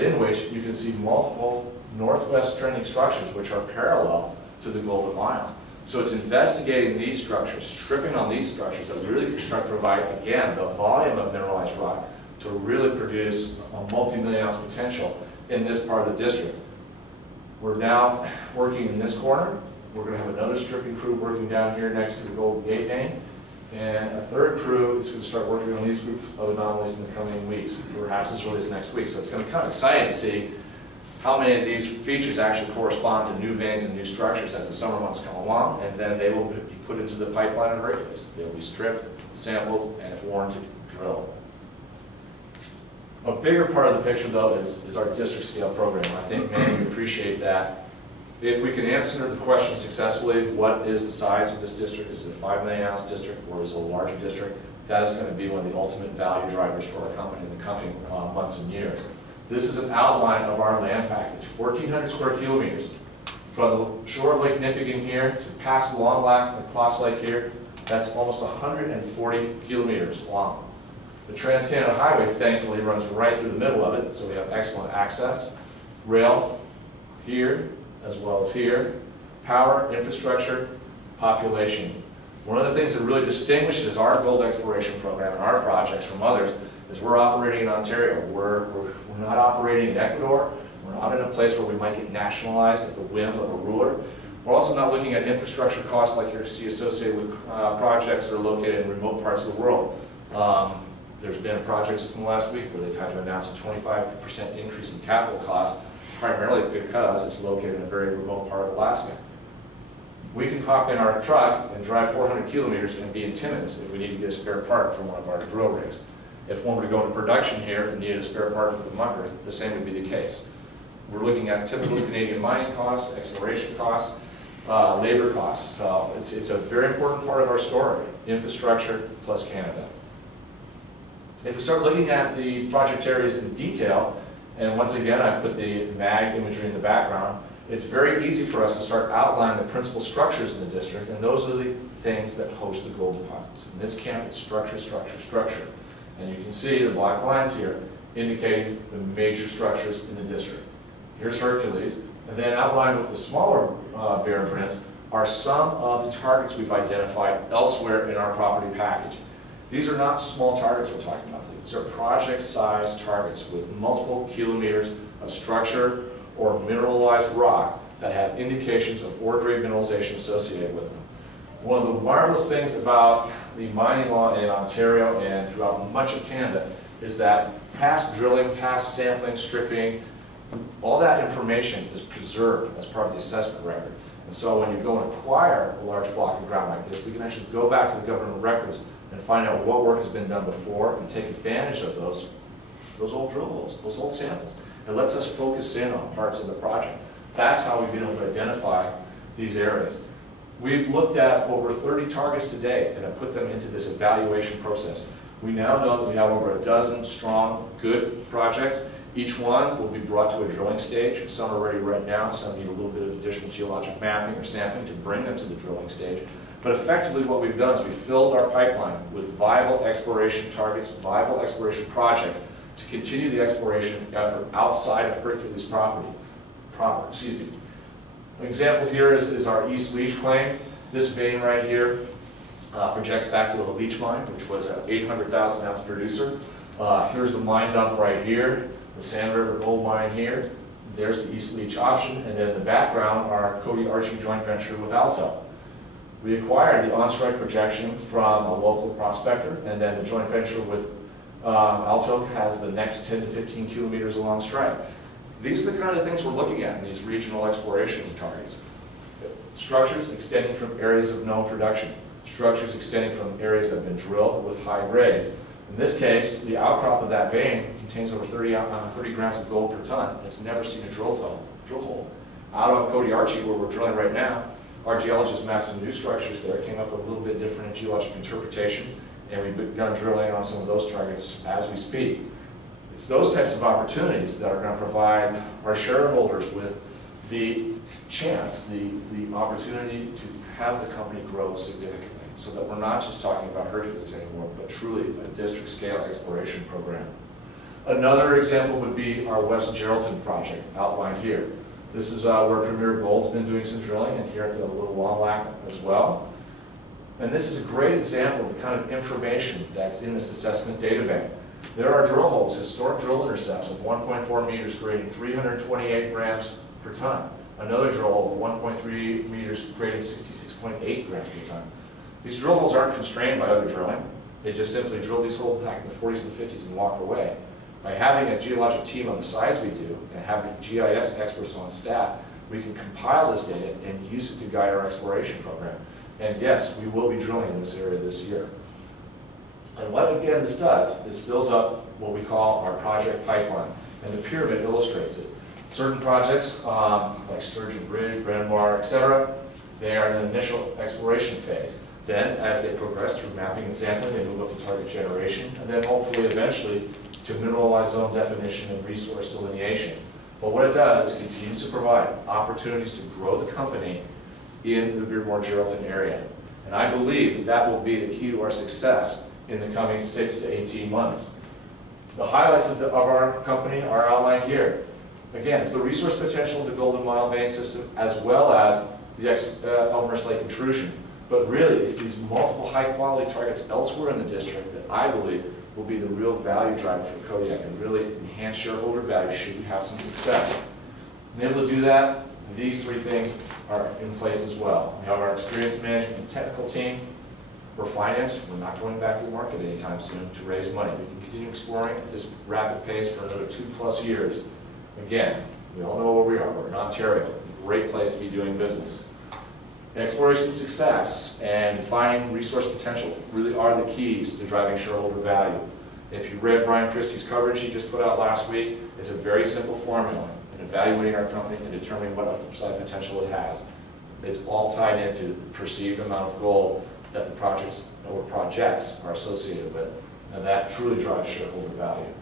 in which you can see multiple northwest trending structures which are parallel to the Golden Mile. So it's investigating these structures, stripping on these structures that really can start to provide, again, the volume of mineralized rock to really produce a multi-million ounce potential in this part of the district. We're now working in this corner. We're going to have another stripping crew working down here next to the Golden Gate vein. And a third crew is going to start working on these groups of anomalies in the coming weeks, perhaps as early as next week. So it's going to be kind of exciting to see how many of these features actually correspond to new veins and new structures as the summer months come along, and then they will be put into the pipeline of Hercules. They'll be stripped, sampled, and if warranted, drilled. A bigger part of the picture, though, is our district scale program. I think many would appreciate that. If we can answer the question successfully, what is the size of this district? Is it a 5 million ounce district or is it a larger district? That is going to be one of the ultimate value drivers for our company in the coming months and years. This is an outline of our land package, 1,400 square kilometers. From the shore of Lake Nipigon here to past Long Claws Lake here, that's almost 140 kilometers long. The Trans-Canada Highway, thankfully, runs right through the middle of it, so we have excellent access. Rail here, as well as here. Power, infrastructure, population. One of the things that really distinguishes our gold exploration program and our projects from others is we're operating in Ontario. We're not operating in Ecuador. We're not in a place where we might get nationalized at the whim of a ruler. We're also not looking at infrastructure costs like you see associated with projects that are located in remote parts of the world. There's been a project just in the last week where they've had to announce a 25% increase in capital costs, primarily because it's located in a very remote part of Alaska. We can hop in our truck and drive 400 kilometers and be in Timmins if we need to get a spare part from one of our drill rigs. If one were to go into production here and needed a spare part for the mucker, the same would be the case. We're looking at typical Canadian mining costs, exploration costs, labor costs. So it's a very important part of our story, infrastructure plus Canada. If we start looking at the project areas in detail, and once again I put the mag imagery in the background, it's very easy for us to start outlining the principal structures in the district, and those are the things that host the gold deposits. In this camp, it's structure, structure, structure. And you can see the black lines here indicating the major structures in the district. Here's Hercules, and then outlined with the smaller bear prints are some of the targets we've identified elsewhere in our property package. These are not small targets we're talking about. These are project-sized targets with multiple kilometers of structure or mineralized rock that have indications of ore-grade mineralization associated with them. One of the marvelous things about the mining law in Ontario and throughout much of Canada is that past drilling, past sampling, stripping, all that information is preserved as part of the assessment record. And so when you go and acquire a large block of ground like this, we can actually go back to the government records and find out what work has been done before and take advantage of those old drill holes, those old samples. It lets us focus in on parts of the project. That's how we've been able to identify these areas. We've looked at over 30 targets today and have put them into this evaluation process. We now know that we have over a dozen strong, good projects. Each one will be brought to a drilling stage. Some are ready right now, some need a little bit of additional geologic mapping or sampling to bring them to the drilling stage. But effectively what we've done is we've filled our pipeline with viable exploration targets, viable exploration projects to continue the exploration effort outside of Hercules property. An example here is our East Leach claim. This vein right here projects back to the Leach mine, which was an 800,000 ounce producer. Here's the mine dump right here, the Sand River gold mine here. There's the East Leach option, and then in the background our Cody Archie joint venture with Alto. We acquired the on-strike projection from a local prospector, and then the joint venture with Alto has the next 10 to 15 kilometers along strike. These are the kind of things we're looking at in these regional exploration targets. Structures extending from areas of known production. Structures extending from areas that have been drilled with high grades. In this case, the outcrop of that vein contains over 30 grams of gold per ton. It's never seen a drill hole. Out on Cody Archie, where we're drilling right now, our geologists mapped some new structures there, came up with a little bit different in geologic interpretation, and we've begun drilling on some of those targets as we speak. It's those types of opportunities that are going to provide our shareholders with the chance, the opportunity to have the company grow significantly, so that we're not just talking about Hercules anymore, but truly a district scale exploration program. Another example would be our West Geraldton project outlined here. This is where Premier Gold's been doing some drilling, and here at the Little Wong Lac as well. And this is a great example of the kind of information that's in this assessment data bank. There are drill holes, historic drill intercepts of 1.4 meters grading 328 grams per ton. Another drill hole of 1.3 meters grading 66.8 grams per ton. These drill holes aren't constrained by other drilling. They just simply drill these holes back in the 40s and 50s and walk away. By having a geologic team on the size we do and having GIS experts on staff, we can compile this data and use it to guide our exploration program. And yes, we will be drilling in this area this year. And what again this does is fills up what we call our project pipeline. And the pyramid illustrates it. Certain projects, like Sturgeon Bridge, Brandmar, etc., they are in the initial exploration phase. Then, as they progress through mapping and sampling, they move up to target generation, and then hopefully eventually to mineralized zone definition and resource delineation. But what it does is it continues to provide opportunities to grow the company in the Beardmore-Geraldton area. And I believe that that will be the key to our success in the coming 6 to 18 months. The highlights of our company are outlined here. Again, it's the resource potential of the Golden Mile vein system as well as the Elmhurst Lake intrusion. But really, it's these multiple high-quality targets elsewhere in the district that I believe will be the real value driver for Kodiak and really enhance shareholder value should we have some success. And able to do that, these three things are in place as well. We have our experienced management and technical team. We're financed. We're not going back to the market anytime soon to raise money. We can continue exploring at this rapid pace for another 2+ years. Again, we all know where we are. We're in Ontario, a great place to be doing business. Exploration success and finding resource potential really are the keys to driving shareholder value. If you read Brian Christie's coverage he just put out last week, it's a very simple formula in evaluating our company and determining what upside potential it has. It's all tied into the perceived amount of gold that the projects or projects are associated with, and that truly drives shareholder value.